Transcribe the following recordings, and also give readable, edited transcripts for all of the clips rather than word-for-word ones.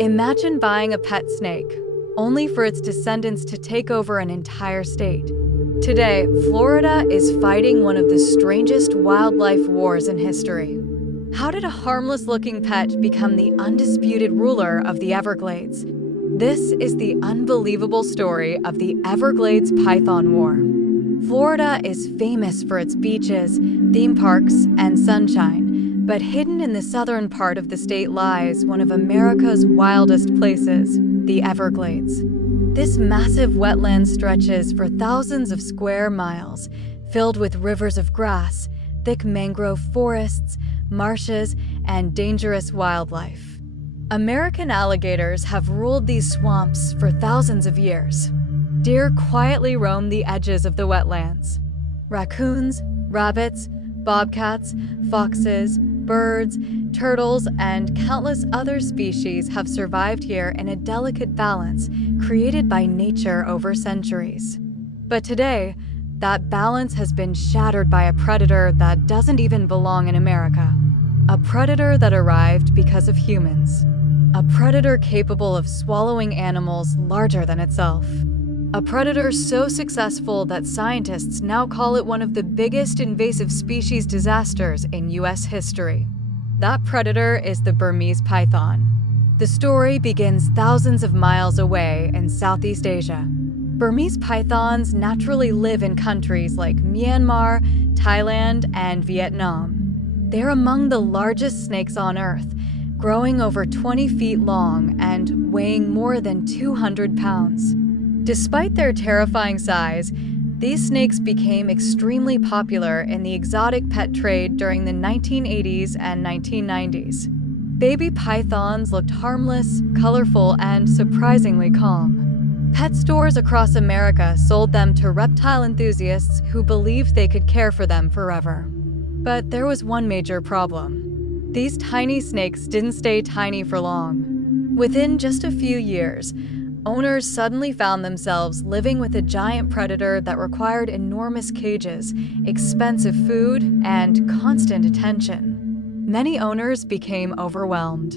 Imagine buying a pet snake, only for its descendants to take over an entire state. Today, Florida is fighting one of the strangest wildlife wars in history. How did a harmless-looking pet become the undisputed ruler of the Everglades? This is the unbelievable story of the Everglades Python War. Florida is famous for its beaches, theme parks, and sunshine, but hidden in the southern part of the state lies one of America's wildest places, the Everglades. This massive wetland stretches for thousands of square miles, filled with rivers of grass, thick mangrove forests, marshes, and dangerous wildlife. American alligators have ruled these swamps for thousands of years. Deer quietly roam the edges of the wetlands. Raccoons, rabbits, bobcats, foxes, birds, turtles, and countless other species have survived here in a delicate balance created by nature over centuries. But today, that balance has been shattered by a predator that doesn't even belong in America. A predator that arrived because of humans. A predator capable of swallowing animals larger than itself. A predator so successful that scientists now call it one of the biggest invasive species disasters in U.S. history. That predator is the Burmese python. The story begins thousands of miles away in Southeast Asia. Burmese pythons naturally live in countries like Myanmar, Thailand, and Vietnam. They're among the largest snakes on Earth, growing over 20 feet long and weighing more than 200 pounds. Despite their terrifying size, these snakes became extremely popular in the exotic pet trade during the 1980s and 1990s. Baby pythons looked harmless, colorful, and surprisingly calm. Pet stores across America sold them to reptile enthusiasts who believed they could care for them forever. But there was one major problem. These tiny snakes didn't stay tiny for long. Within just a few years, owners suddenly found themselves living with a giant predator that required enormous cages, expensive food, and constant attention. Many owners became overwhelmed.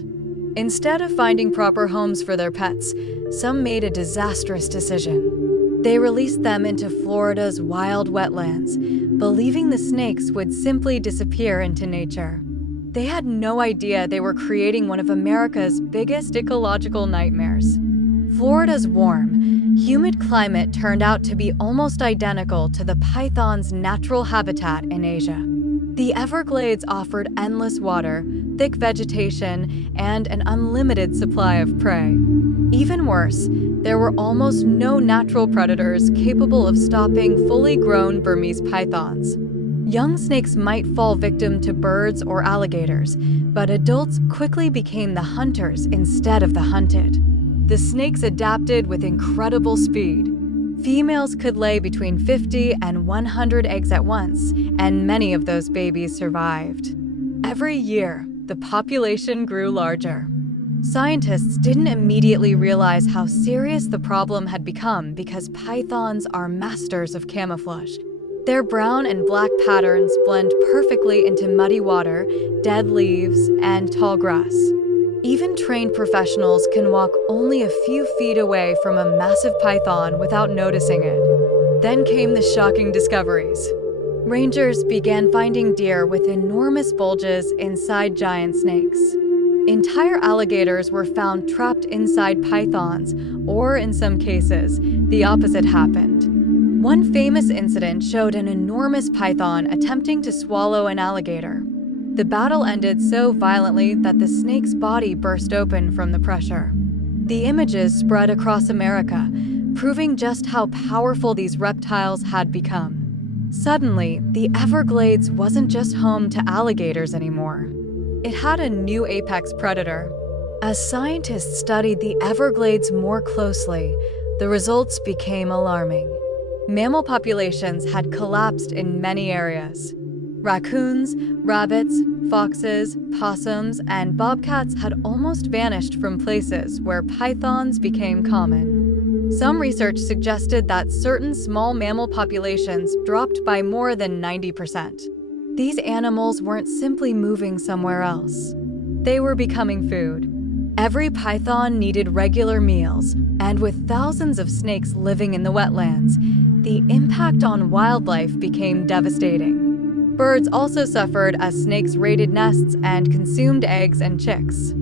Instead of finding proper homes for their pets, some made a disastrous decision. They released them into Florida's wild wetlands, believing the snakes would simply disappear into nature. They had no idea they were creating one of America's biggest ecological nightmares. Florida's warm, humid climate turned out to be almost identical to the python's natural habitat in Asia. The Everglades offered endless water, thick vegetation, and an unlimited supply of prey. Even worse, there were almost no natural predators capable of stopping fully grown Burmese pythons. Young snakes might fall victim to birds or alligators, but adults quickly became the hunters instead of the hunted. The snakes adapted with incredible speed. Females could lay between 50 and 100 eggs at once, and many of those babies survived. Every year, the population grew larger. Scientists didn't immediately realize how serious the problem had become because pythons are masters of camouflage. Their brown and black patterns blend perfectly into muddy water, dead leaves, and tall grass. Even trained professionals can walk only a few feet away from a massive python without noticing it. Then came the shocking discoveries. Rangers began finding deer with enormous bulges inside giant snakes. Entire alligators were found trapped inside pythons, or in some cases, the opposite happened. One famous incident showed an enormous python attempting to swallow an alligator. The battle ended so violently that the snake's body burst open from the pressure. The images spread across America, proving just how powerful these reptiles had become. Suddenly, the Everglades wasn't just home to alligators anymore. It had a new apex predator. As scientists studied the Everglades more closely, the results became alarming. Mammal populations had collapsed in many areas. Raccoons, rabbits, foxes, possums, and bobcats had almost vanished from places where pythons became common. Some research suggested that certain small mammal populations dropped by more than 90%. These animals weren't simply moving somewhere else. They were becoming food. Every python needed regular meals, and with thousands of snakes living in the wetlands, the impact on wildlife became devastating. Birds also suffered as snakes raided nests and consumed eggs and chicks.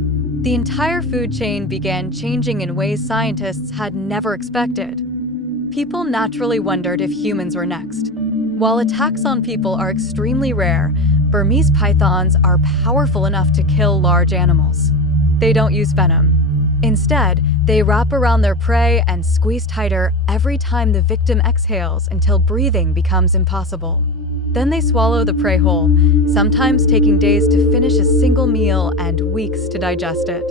The entire food chain began changing in ways scientists had never expected. People naturally wondered if humans were next. While attacks on people are extremely rare, Burmese pythons are powerful enough to kill large animals. They don't use venom. Instead, they wrap around their prey and squeeze tighter every time the victim exhales until breathing becomes impossible. Then they swallow the prey whole, sometimes taking days to finish a single meal and weeks to digest it.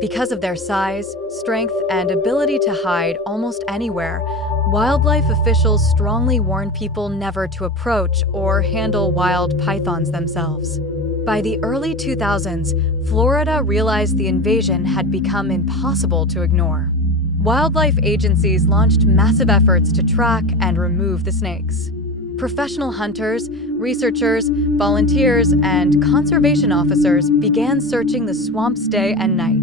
Because of their size, strength, and ability to hide almost anywhere, wildlife officials strongly warn people never to approach or handle wild pythons themselves. By the early 2000s, Florida realized the invasion had become impossible to ignore. Wildlife agencies launched massive efforts to track and remove the snakes. Professional hunters, researchers, volunteers, and conservation officers began searching the swamps day and night.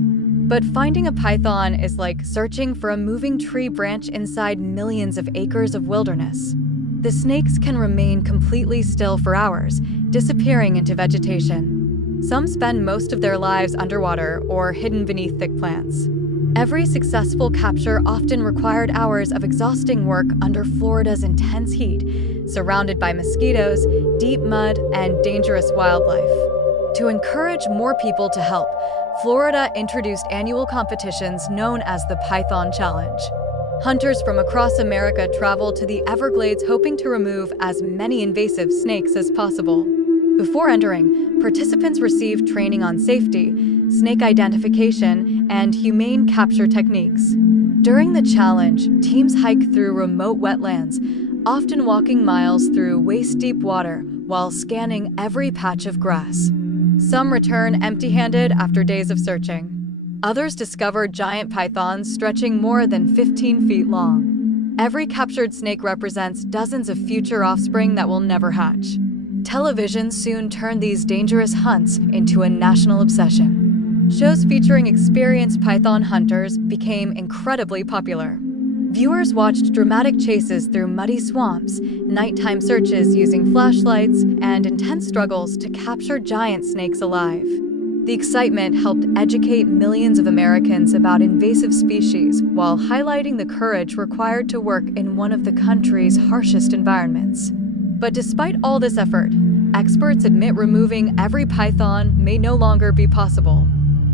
But finding a python is like searching for a moving tree branch inside millions of acres of wilderness. The snakes can remain completely still for hours, disappearing into vegetation. Some spend most of their lives underwater or hidden beneath thick plants. Every successful capture often required hours of exhausting work under Florida's intense heat, surrounded by mosquitoes, deep mud, and dangerous wildlife. To encourage more people to help, Florida introduced annual competitions known as the Python Challenge. Hunters from across America traveled to the Everglades hoping to remove as many invasive snakes as possible. Before entering, participants received training on safety, snake identification, and humane capture techniques. During the challenge, teams hike through remote wetlands, often walking miles through waist-deep water while scanning every patch of grass. Some return empty-handed after days of searching. Others discover giant pythons stretching more than 15 feet long. Every captured snake represents dozens of future offspring that will never hatch. Television soon turned these dangerous hunts into a national obsession. Shows featuring experienced python hunters became incredibly popular. Viewers watched dramatic chases through muddy swamps, nighttime searches using flashlights, and intense struggles to capture giant snakes alive. The excitement helped educate millions of Americans about invasive species while highlighting the courage required to work in one of the country's harshest environments. But despite all this effort, experts admit removing every python may no longer be possible.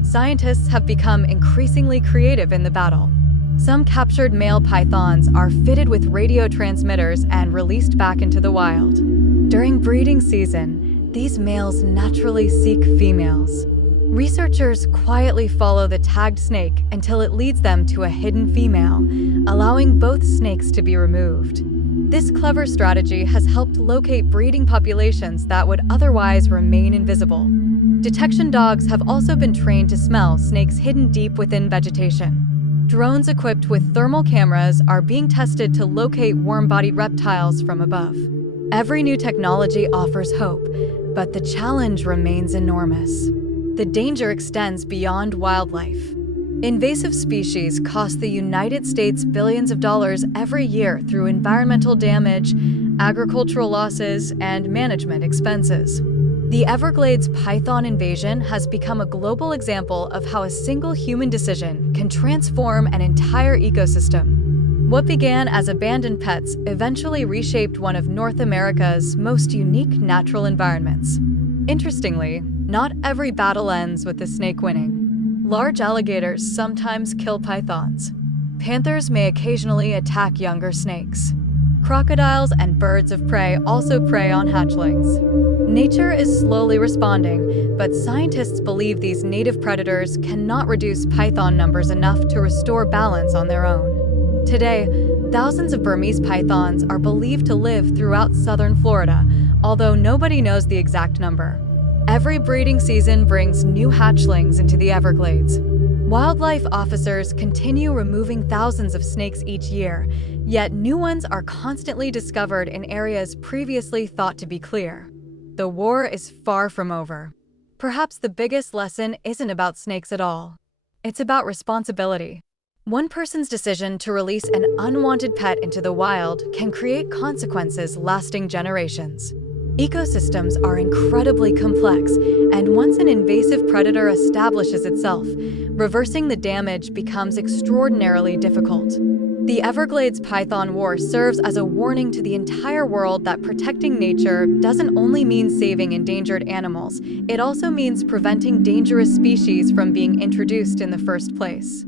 Scientists have become increasingly creative in the battle. Some captured male pythons are fitted with radio transmitters and released back into the wild. During breeding season, these males naturally seek females. Researchers quietly follow the tagged snake until it leads them to a hidden female, allowing both snakes to be removed. This clever strategy has helped locate breeding populations that would otherwise remain invisible. Detection dogs have also been trained to smell snakes hidden deep within vegetation. Drones equipped with thermal cameras are being tested to locate warm-bodied reptiles from above. Every new technology offers hope, but the challenge remains enormous. The danger extends beyond wildlife. Invasive species cost the United States billions of dollars every year through environmental damage, agricultural losses, and management expenses. The Everglades python invasion has become a global example of how a single human decision can transform an entire ecosystem. What began as abandoned pets eventually reshaped one of North America's most unique natural environments. Interestingly, not every battle ends with the snake winning. Large alligators sometimes kill pythons. Panthers may occasionally attack younger snakes. Crocodiles and birds of prey also prey on hatchlings. Nature is slowly responding, but scientists believe these native predators cannot reduce python numbers enough to restore balance on their own. Today, thousands of Burmese pythons are believed to live throughout southern Florida, although nobody knows the exact number. Every breeding season brings new hatchlings into the Everglades. Wildlife officers continue removing thousands of snakes each year, yet new ones are constantly discovered in areas previously thought to be clear. The war is far from over. Perhaps the biggest lesson isn't about snakes at all. It's about responsibility. One person's decision to release an unwanted pet into the wild can create consequences lasting generations. Ecosystems are incredibly complex, and once an invasive predator establishes itself, reversing the damage becomes extraordinarily difficult. The Everglades Python War serves as a warning to the entire world that protecting nature doesn't only mean saving endangered animals, it also means preventing dangerous species from being introduced in the first place.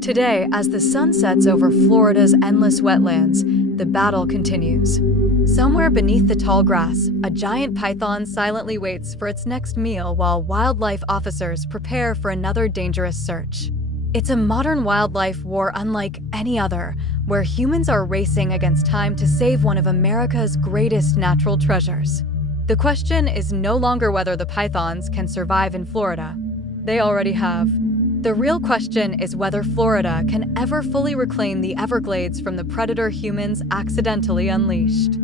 Today, as the sun sets over Florida's endless wetlands, the battle continues. Somewhere beneath the tall grass, a giant python silently waits for its next meal while wildlife officers prepare for another dangerous search. It's a modern wildlife war unlike any other, where humans are racing against time to save one of America's greatest natural treasures. The question is no longer whether the pythons can survive in Florida. They already have. The real question is whether Florida can ever fully reclaim the Everglades from the predator humans accidentally unleashed.